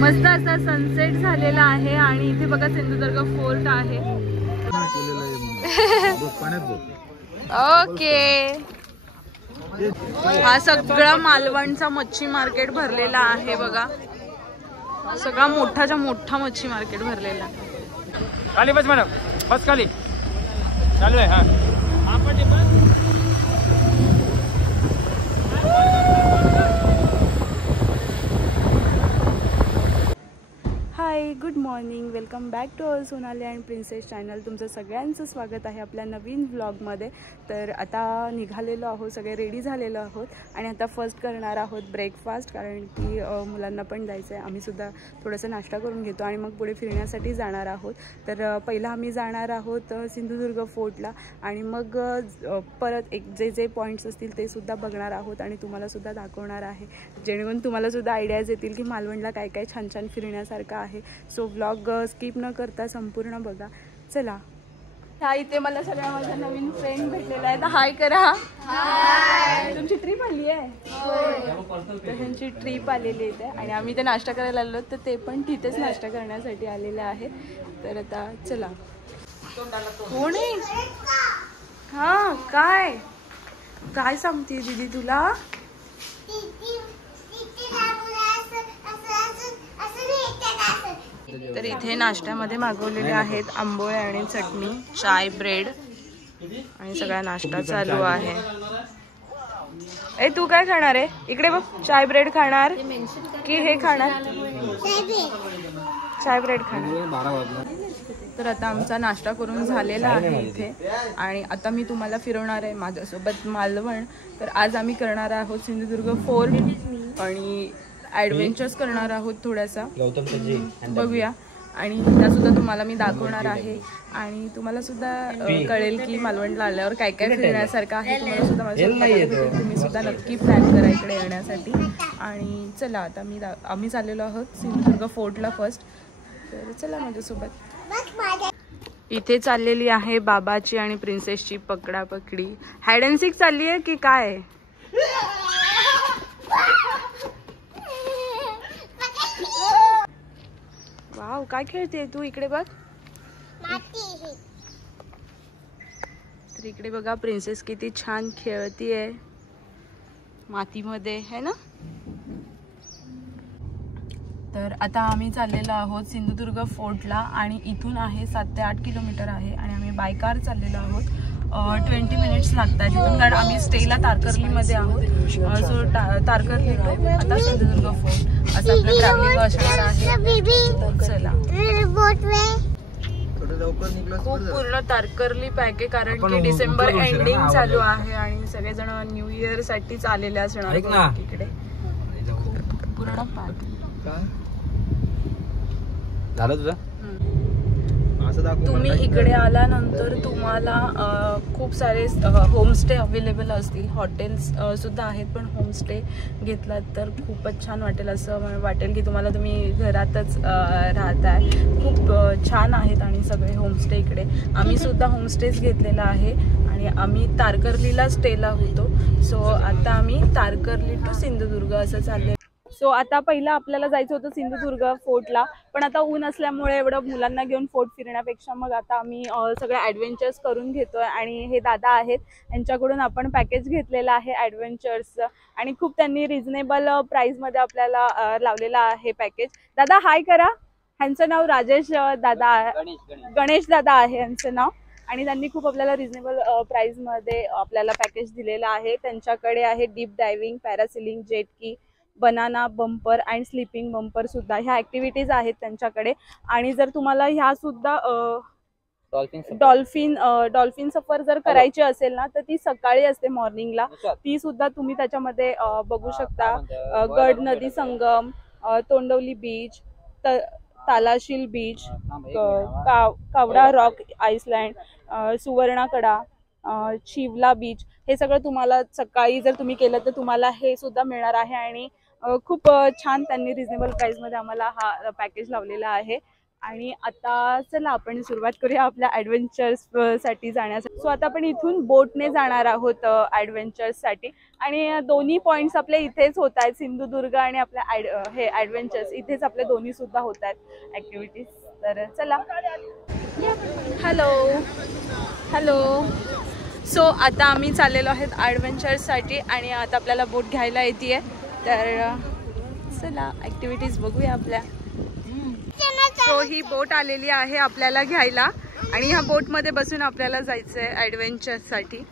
मस्त असा सनसेट झालेला आहे आणि इथे बघा सिंधुदुर्ग फोर्ट आहे। ओके, हा सगळा मालवणचा मच्छी मार्केट भरलेला आहे बघा, सगळा मोठाच्या मोठा मच्छी मार्केट भरलेला आहे। खाली बस मॅडम, बस खाली चालू आहे। हा hi, good morning, welcome back to our Sonali and princess channel. तुमचं सगळ्यांचं स्वागत आहे आपल्या नवीन व्लॉगमध्ये। तर आता निघालेलो आहोत, सगळे रेडी झालेलो आहोत आणि आता फर्स्ट करणार आहोत ब्रेकफास्ट, कारण की मुलांना पण जायचं आहे। आम्हीसुद्धा थोडंसं नाश्ता करून घेतो आणि मग पुढे फिरण्यासाठी जाणार आहोत। तर पहिला आम्ही जाणार आहोत सिंधुदुर्ग फोर्टला आणि मग परत एक जे पॉईंट्स असतील ते सुद्धा बघणार आहोत आणि तुम्हालासुद्धा दाखवणार आहे, जेणेकरून तुम्हालासुद्धा आयडियाज येतील की मालवणला काय काय छान छान फिरण्यासारखं आहे। सो व्लॉग स्किप न करता संपूर्ण बघा। चला, हा इथे मला सगळ्या माझ्या नवीन फ्रेंड भेटलेला आहे, तर हाय करा। हाय, तुमची ट्रिप आली आहे? तर त्यांची ट्रिप आलेली आहे आणि आम्ही ते नाश्ता करायला आलो, तर ते पण तिथेच नाश्ता करण्यासाठी आलेले आहेत। तर आता चला। कोण आहे? हा, काय काय सांगते दीदी तुला? तर इथे नाश्त्यामध्ये मागवलेले आहेत आंबोळे आणि चटणी, चाय, ब्रेड आणि सगळा नाश्ता चालू आहे। ए, तू काय खाणार आहे? इकडे बघ, चाय ब्रेड खाणार की हे खाणार? चाय ब्रेड खाणार। तर आता आमचा नाश्ता करून झालेला आहे इथे आणि आता मी तुम्हाला फिरवणार आहे माझ्यासोबत मालवण। तर आज आम्ही करणार आहोत सिंधुदुर्ग फोर्ट आणि ॲडव्हेंचर्स करणार आहोत थोडासा, बघूया। आणि त्यासुद्धा तुम्हाला मी दाखवणार आहे आणि तुम्हाला सुद्धा कळेल की मालवणला आल्यावर काय काय फिरण्यासारखं आहे। तुम्हाला सुद्धा माझ्यासोबत तुम्ही सुद्धा नक्की प्लॅन करा इकडे येण्यासाठी। आणि चला, आता आम्ही चाललेलो आहोत सिंधुदुर्ग फोर्टला फर्स्ट, तर चला माझ्यासोबत। इथे चाललेली आहे बाबाची आणि प्रिन्सेसची पकडापकडी। हाईड अँड सीक चालली आहे की काय? वाव, काय खेळते तू? इकडे बघ। तर इकडे बघा, प्रिन्सेस किती छान खेळतीये मातीमध्ये, है ना? तर आता आम्ही चाललेलो आहोत सिंधुदुर्ग फोर्टला आणि इथून आहे 7 ते 8 किलोमीटर आहे आणि आम्ही बाय कार चाललेलो आहोत। 20 मिनिट्स लागतात इथून, कारण आम्ही स्टेला तारकर्लीमध्ये आहोत। सो तारकर्ली टू आता सिंधुदुर्ग फोर्ट असं आपलं ट्रॅव्हलिंग असणार आहे। चला, खूप पूर्ण तारकर्ली पॅक आहे, कारण की डिसेंबर एंडिंग चालू आहे आणि सगळेजण न्यू इयर साठी चाललेले असणार इकडे। पूर्ण पॅक झालं तुझं? तुम्ही इकडे आल्यानंतर तुम्हाला खूप सारे होमस्टे अवेलेबल असतील, हॉटेल्स सुद्धा आहेत, पण होमस्टे घेतलात तर खूपच छान वाटेल। असं वाटेल की तुम्ही घरातच राहताय। खूप छान आहेत आणि सगळे होमस्टे इकडे। आम्ही सुद्धा होमस्टेच घेतलेला आहे आणि आम्ही तारकर्लीला स्टेला होतो। सो आता आम्ही तारकर्ली टू सिंधुदुर्ग असं चालले। सो आता पहिला आपल्याला जायचं होतं सिंधुदुर्ग फोर्टला, पण आता ऊन असल्यामुळे एवढं मुलांना घेऊन फोर्ट फिरण्यापेक्षा मग आता आम्ही सगळे ॲडव्हेंचर्स करून घेतोय आणि हे दादा आहेत, यांच्याकडून आपण पॅकेज घेतलेलं आहे ॲडव्हेंचर्सचं आणि खूप त्यांनी रिझनेबल प्राईसमध्ये आपल्याला लावलेलं आहे पॅकेज। दादा हाय करा। ह्यांचं नाव राजेश दादा, गणेश दादा आहे यांचं नाव आणि त्यांनी खूप आपल्याला रिझनेबल प्राईसमध्ये आपल्याला पॅकेज दिलेलं आहे। त्यांच्याकडे आहे डीप डायव्हिंग, पॅरासिलिंग, जेट की, banana bumper and sleeping bumper सुद्धा, ह्या ऍक्टिव्हिटीज आहेत त्यांच्याकडे। आणि जर तुम्हाला ह्या सुद्धा डॉल्फिन सफर जर करायची असेल ना, तर ती सकाळी असते मॉर्निंगला, ती सुद्धा तुम्ही त्याच्यामध्ये बघू शकता। गड नदी संगम, तोंडवली बीच, तालाशील बीच, कावडा रॉक आइसलँड, सुवर्णाकडा, शिवला बीच, हे सगळं तुम्हाला सकाळी जर तुम्ही केलं तर तुम्हाला हे सुद्धा मिळणार आहे। आणि खूप छान त्यांनी रिझनेबल प्राइसमध्ये आम्हाला हा पॅकेज लावलेला आहे आणि आता चला आपण सुरुवात करूया आपल्या ॲडव्हेंचर्स साठी जाण्यासाठी. सो आता आपण इथून बोटने जाणार आहोत ॲडव्हेंचर्ससाठी आणि दोन्ही पॉईंट्स आपले इथेच होत आहेत. सिंधुदुर्ग आणि आपल्या हे ॲडव्हेंचर्स इथेच आपले दोन्ही सुद्धा होत आहेत ॲक्टिव्हिटीज. तर चला. Hello hello. सो आता आम्ही चाललेलो आहेत ॲडव्हेंचर्ससाठी आणि आता आपल्याला बोट घ्यायला येते. तर चला ॲक्टिव्हिटीज बघूया आपल्या. सो ही बोट आलेली आहे आपल्याला घ्यायला आणि ह्या बोटमध्ये बसून आपल्याला जायचं आहे ॲडव्हेंचर्ससाठी.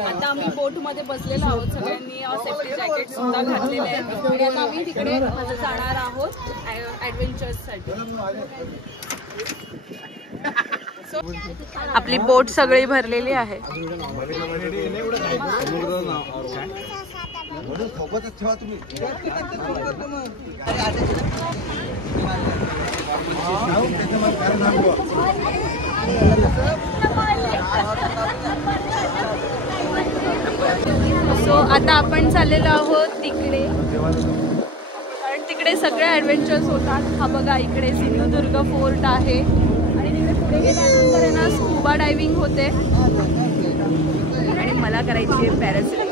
आता आम्ही बोट मध्ये बसलेलो आहोत. सगळ्यांनी सेफ्टी जॅकेट सुद्धा घातलेले आहेत आणि आता आम्ही तिकडे जाणार आहोत ॲडव्हेंचर्ससाठी. आपली बोट सगळी भरलेली आहे. सो आता आपण चाललेलो आहोत तिकडे कारण तिकडे सगळे ॲडव्हेंचर्स होतात. हा बघा इकडे सिंधुदुर्ग फोर्ट आहे आणि तिकडे पुढे गेल्यानंतर आहे ना स्कुबा डायव्हिंग होते आणि मला करायची आहे पॅरासेलिंग.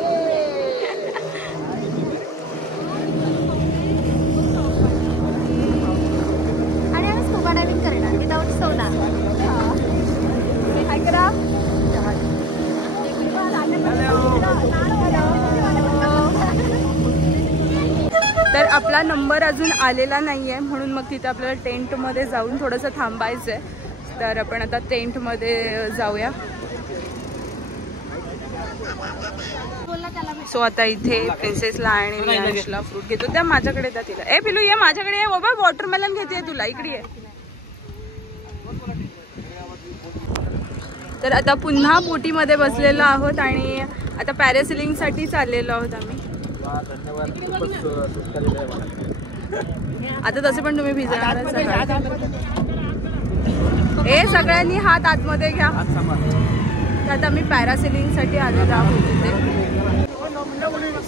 आणि आम्ही स्कुबा डायव्हिंग करणार विदाउट सोनार. काय करा. तर आपला नंबर अजून आलेला नाही आहे म्हणून मग तिथे आपल्याला टेंटमध्ये जाऊन थोडंसं थांबायचं आहे. तर आपण आता टेंटमध्ये जाऊया. सो आता इथे प्रिन्सेसला आणि विनाशला फ्रूट घेतो. त्या माझ्याकडे द्या तिला. ए पिलू ये माझ्याकडे ये बाबा. वॉटरमेलन घेते तुला. इकडे ये. तर आता पुन्हा बोटीमध्ये बसलेलो आहोत आणि आता पॅरासेलिंगसाठी चाललेलो आहोत आम्ही. आता तसे पण तुम्ही भिजणार. हे सगळ्यांनी हात आतमध्ये घ्या. तर आता आम्ही पॅरासेलिंगसाठी आलेलो आहोत इथे.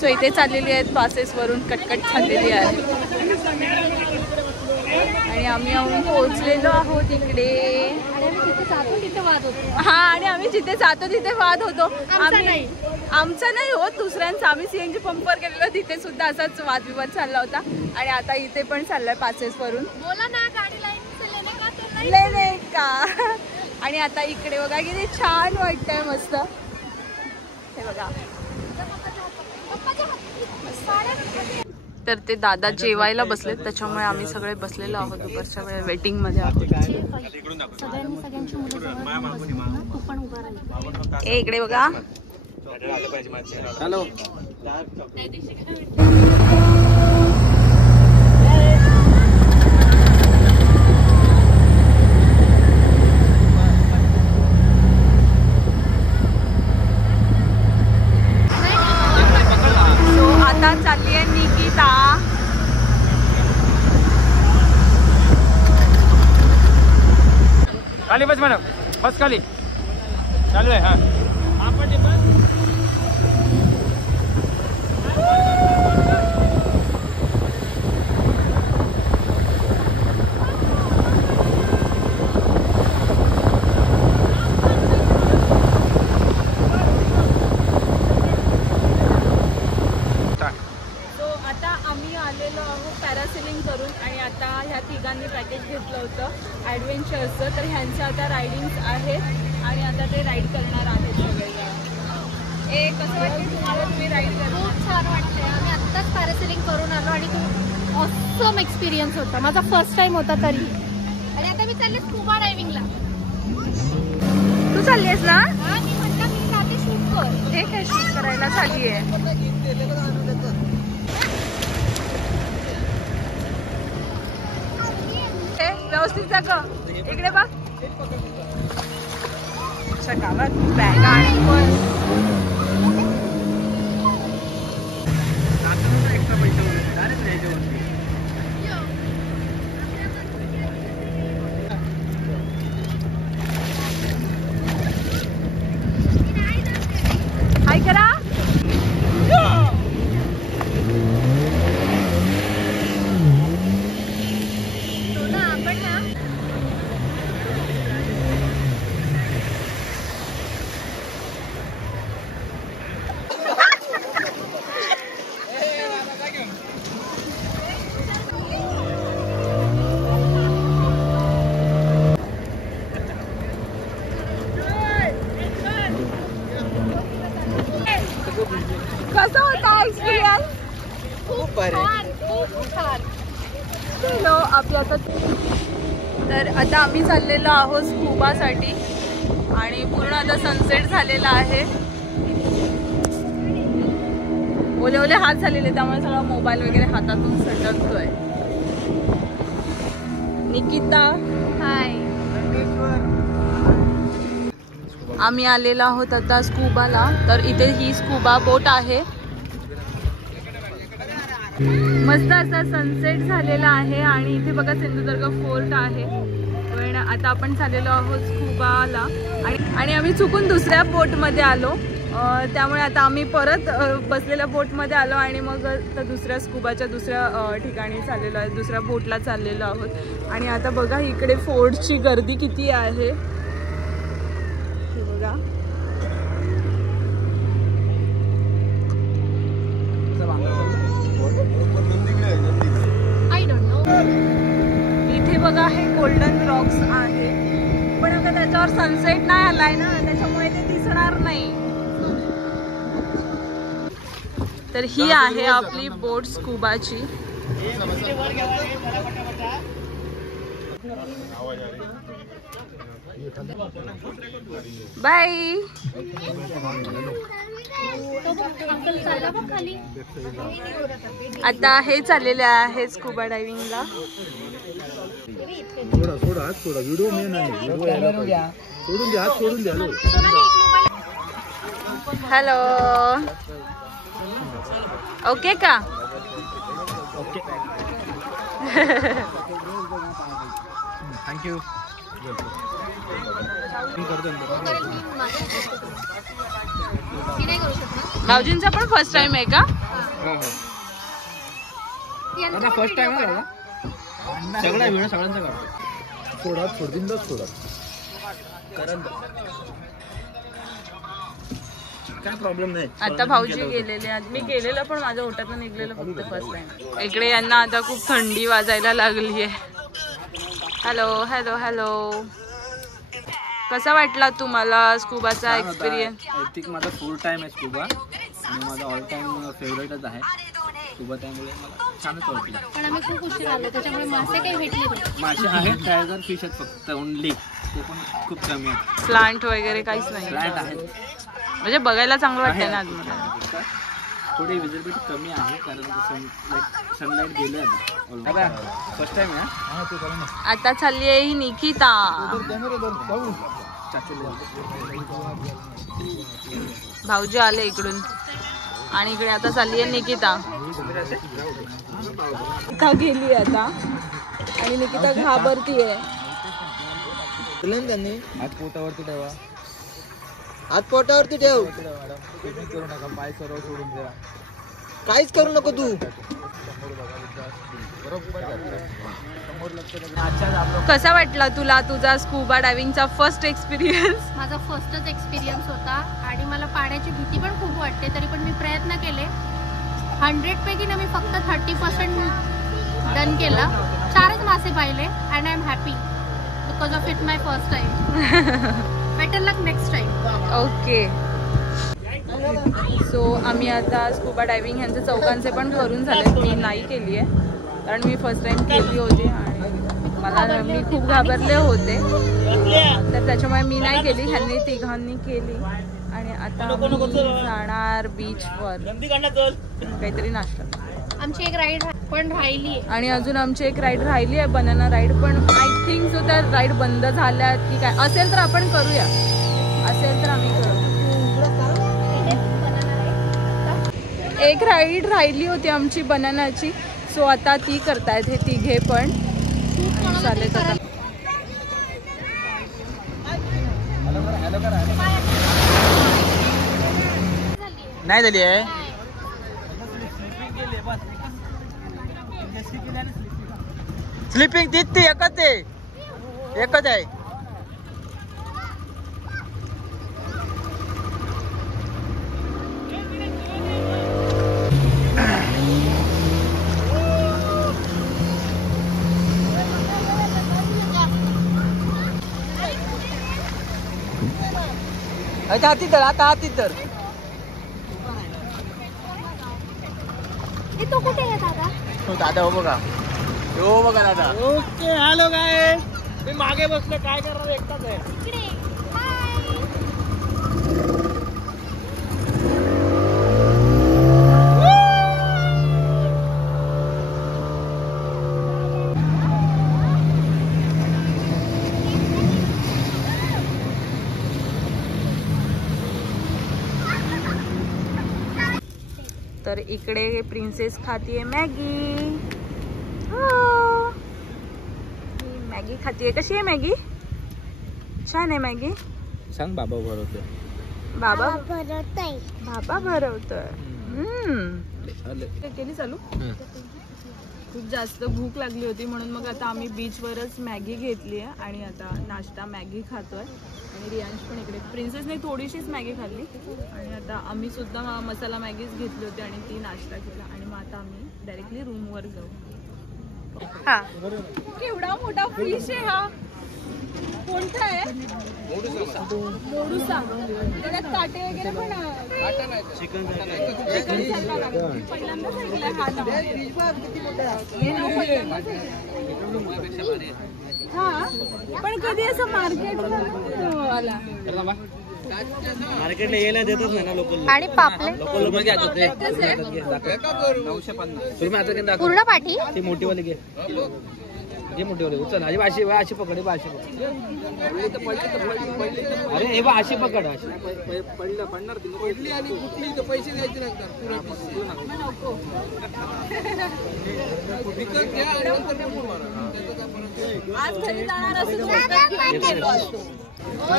सो इथे चाललेली आहेत पासेस वरून कटकट चाललेली आहे आणि आम्ही येऊन पोहोचलेलो आहोत इकडे. हा आणि आम्ही जिथे जातो तिथे वाद होतो. आमचा नाही होत दुसऱ्यांचा. आम्ही सीएनजी पंपवर गेलेलो तिथे सुद्धा असाच वादविवाद चालला होता आणि आता इथे पण चाललाय पासेस वरून. बोला ना गाडी लाईन लेने का. आणि आता इकडे बघा किती छान वाटतंय. मस्त हे बघा. तर ते दादा जेवायला बसलेत त्याच्यामुळे आम्ही सगळे बसलेलो आहोत दुपारच्या वेळेस वेटिंग मध्ये आहोत. ए इकडे बघा. हॅलो. आता चालली आहे निकिता. खाली बस मॅडम. बस खाली. चालू आहे. हा पॅरासेलिंग करून आणि आता ह्या तिघांनी पॅकेज घेतलं होतं ॲडव्हेंचरचं. तर ह्यांचं आता रायडिंग्स आहेत आणि आता ते राईड करणार आहेत सगळेजण. कसं वाटतं तुम्हाला. तुम्ही राईड करा. खूप छान वाटते. आम्ही आत्ताच पॅरासेलिंग करून आलो आणि खूप ऑसम एक्सपिरियन्स होता. माझा फर्स्ट टाइम होता तरी. आणि आता मी चालले स्कुबा डायव्हिंगला. तू चालली आहेस ना. हा मी म्हटलं मी जाते शूट कर. हे काय शूट करायला चालली आहे. व्यवस्थित जा ग. इकडे बघ. गावात बॅगा आणि चलो आपली आता तर आता आम्ही चाललेलो आहोत स्कूबासाठी आणि पूर्ण आता सनसेट झालेला आहे. ओले ओले हात झालेले त्यामुळे सगळा मोबाईल वगैरे हातातून सटकतोय. निकिता हाय. आम्ही आलेलो आहोत आता स्कूबाला. तर इथे ही स्कूबा बोट आहे. मस्त असा सनसेट झालेला आहे आणि इथे बघा सिंधुदुर्ग फोर्ट आहे. पण आता आपण चाललेलो आहोत स्कूबाला आणि आम्ही चुकून दुसऱ्या बोटमध्ये आलो. त्यामुळे आता आम्ही परत बसलेल्या बोटमध्ये आलो आणि मग दुसऱ्या स्कूबाच्या दुसऱ्या ठिकाणी चाललेलो आहे. दुसऱ्या बोटला चाललेलो आहोत. आणि आता बघा इकडे फोर्टची गर्दी किती आहे हे बघा. I don't know. इथे बघा हे गोल्डन रॉक्स आहे. पण आता त्याच्यावर सनसेट नाही आलाय ना त्याच्यामुळे ते दिसणार नाही. तर ही आहे आपली बोट स्कूबाची. बाय. आता हे चाललेले आहे स्कूबा डायव्हिंगला. व्हिडिओ मेन आहे. सोडून द्या, हात सोडून द्या. हॅलो. ओके का? ओके. थँक्यू. भाऊजींचा पण फर्स्ट टाइम आहे का? फर्स्ट टाइम आहे का? सगळा व्हिडिओ सगळ्यांचा काढतो. थोडा सोडून द्या. थोडा काय प्रॉब्लेम नाही. आता भाऊजी गेलेले आहेत. मी गेलेलं पण माझ्या ओटातून निघलेलं फक्त फर्स्ट टाइम. इकडे यांना आता खूप थंडी वाजायला लागली आहे. Hello hello hello. कसा वाटला तुम्हाला स्कूबाचा एक्सपिरियन्स? आय थिंक माझा फुल टाइम आहे स्कूबा आणि माझा ऑल टाइम फेवरेटच आहे स्कूबा. त्यामुळे मला छानच वाटलं. पण आम्ही खूप उशीर आलो त्याच्यामुळे मासे काही भेटले नाही. मासे आहेत टायगर फिश आहेत फक्त ओनली. ते पण खूप कमी आहेत. प्लांट वगैरे काहीच नाही. प्लांट आहेत म्हणजे बघायला चांगलं वाटतं ना आतमध्ये. थोडी विजिबिलिटी कमी आहे कारण सनलाईट गेले आता. फर्स्ट टाइम आहे. आता चालली आहे ही निकिता. भाऊजी आले इकडून आणि इकडे आता चालली आहे निकिता. निकिता गेली आता आणि निकिता घाबरतीये. त्यांनी हात पोटावरती ठेवा. हात पोटावरती ठेव. करू नका. पाय सरळ सोडून द्या. काहीच करू नको तू. कसा वाटला तुला तुझा स्कूबा डायव्हिंगचा फर्स्ट एक्सपिरियन्स? माझा फर्स्टच एक्सपिरियन्स होता आणि मला पाण्याची भीती पण खूप वाटते. तरी पण मी प्रयत्न केले. 100 पैकी ना मी फक्त 30% डन केलं. 4च मासे पाहिले and I am happy because of it my first time. Better luck next time. Okay. So आम्ही आता स्कूबा डायव्हिंग ह्यांचे चौकांचे पण करून झाले. मी नाही केली आहे कारण मी फर्स्ट टाइम केली होती आणि मी खूप घाबरले होते तर त्याच्यामुळे मी नाही केली. ह्यांनी तिघांनी केली आणि आता मी जाणार बीचवर काहीतरी नाश्ता. आमची एक राईड पण राहिली आहे आणि अजून आमची एक राईड राहिली आहे बनाना राईड. पण आय थिंक सो त्या राईड बंद झाल्या की काय. असेल तर आपण करूया. असेल तर आम्ही करू. एक राईड राहिली होती आमची बनानाची. सो आता ती करतायत हे तिघे पण. चालेल आता. नाही झाली आहे. स्लिपिंग तीच ती एकच आहे. एकच आहे. आता हाती तर. आता हाती तर. तो कुठे आहे दादा? दादा हो बघा. हो बघा दादा. ओके हॅलो गाईस, मी मागे बसलो, काय करणार एकटाच आहे. तर इकडे प्रिन्सेस खातीये मॅगी. मॅगी खातीये. कशी आहे मॅगी? छान आहे मॅगी. सांग बाबा भरवतोय. बाबा भरवतोय. केली चालू. खूप जास्त भूक लागली होती म्हणून मग आता आम्ही बीचवरच मॅगी घेतली आहे आणि आता नाश्ता मॅगी खातोय. आणि रियांश पण इकडे. प्रिन्सेसने थोडीशीच मॅगी खाल्ली आणि आता आम्ही सुद्धा मसाला मॅगीच घेतली होती आणि ती नाश्ता केला आणि मग आता आम्ही डायरेक्टली रूमवर जाऊ. हा केवढा मोठा फिश आहे हा. कोणता आहे? मोडूसा. त्याच्यात काटे वगैरे पण. चिकन सारखा लागतो. पहिल्यांदाच ऐकलंय हा नाव. हा पण कधी असं मार्केटला आला. मार्केटला यायला देतच नाही ना लोक. आणि पापलेट पूर्ण पाठी. ती मोठीवाली घे. जे मोठीवाली उचल. अशी अशी अशी पकड. अशी अरे हे बा अशी पकड. पडली आणि कुठली तर पैसे द्यायचे लागतात.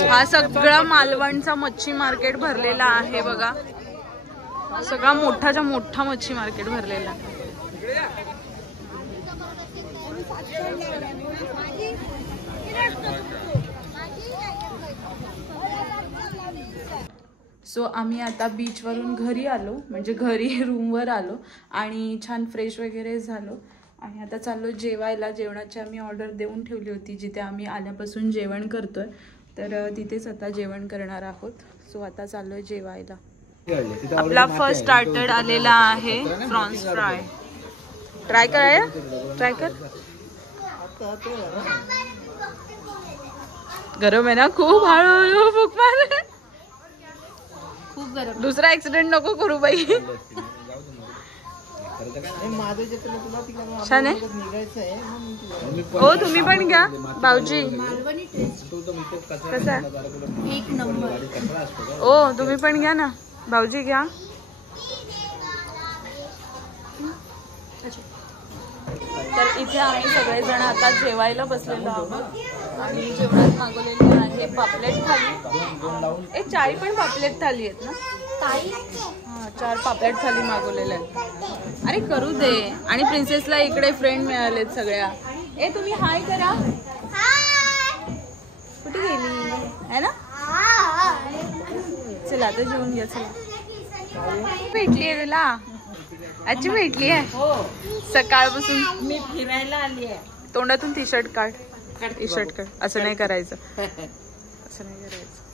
हा सगळा मालवणचा मच्छी मार्केट भरलेला आहे बघा. सगळा मोठाच्या मोठा मच्छी मार्केट भरलेला. सो आम्ही आता बीचवरून घरी आलो, म्हणजे घरी रूमवर आलो आणि छान फ्रेश वगैरे झालो आणि आता चाललो जेवायला. जेवणाची आम्ही ऑर्डर देऊन ठेवली होती जिथे आम्ही आल्यापासून जेवण करतोय, तर तिथेच आता जेवण करणार आहोत. सो आता चाललोय जेवायला. आपला फर्स्ट स्टार्टर आलेला आहे प्रॉन्स फ्राय. ट्राय कराया. ट्राय कर. गरम आहे ना खूप. हळूहळू फूक मार. खूप गरम. दुसरा ऍक्सिडेंट नको करू बाई. छान आहे. हो तुम्ही पण घ्या भाऊजी. कसा एक नंबर. ओ तुम्ही पण घ्या ना भाऊजी. घ्या. तर इथे आम्ही सगळेजण आता जेवायला बसलेलो आहोत आणि जेवणात मागवलेली आहे पापलेट थाली. एक 4 पण पापलेट थाली आहेत ना. हां 4 पापलेट थाली मागवलेल्या आहेत. अरे करू दे. आणि प्रिन्सेसला इकडे फ्रेंड मिळालेत सगळ्या. ए तुम्ही हाय करा. कुठे गेली आहे ना. चला आता जेवून घ्या. चला भेटली आहे तुला. आजी भेटली आहे सकाळपासून. मी फिरायला आली आहे. तोंडातून टी शर्ट काढ. टी शर्ट काढ. असं नाही करायचं. असं नाही करायचं.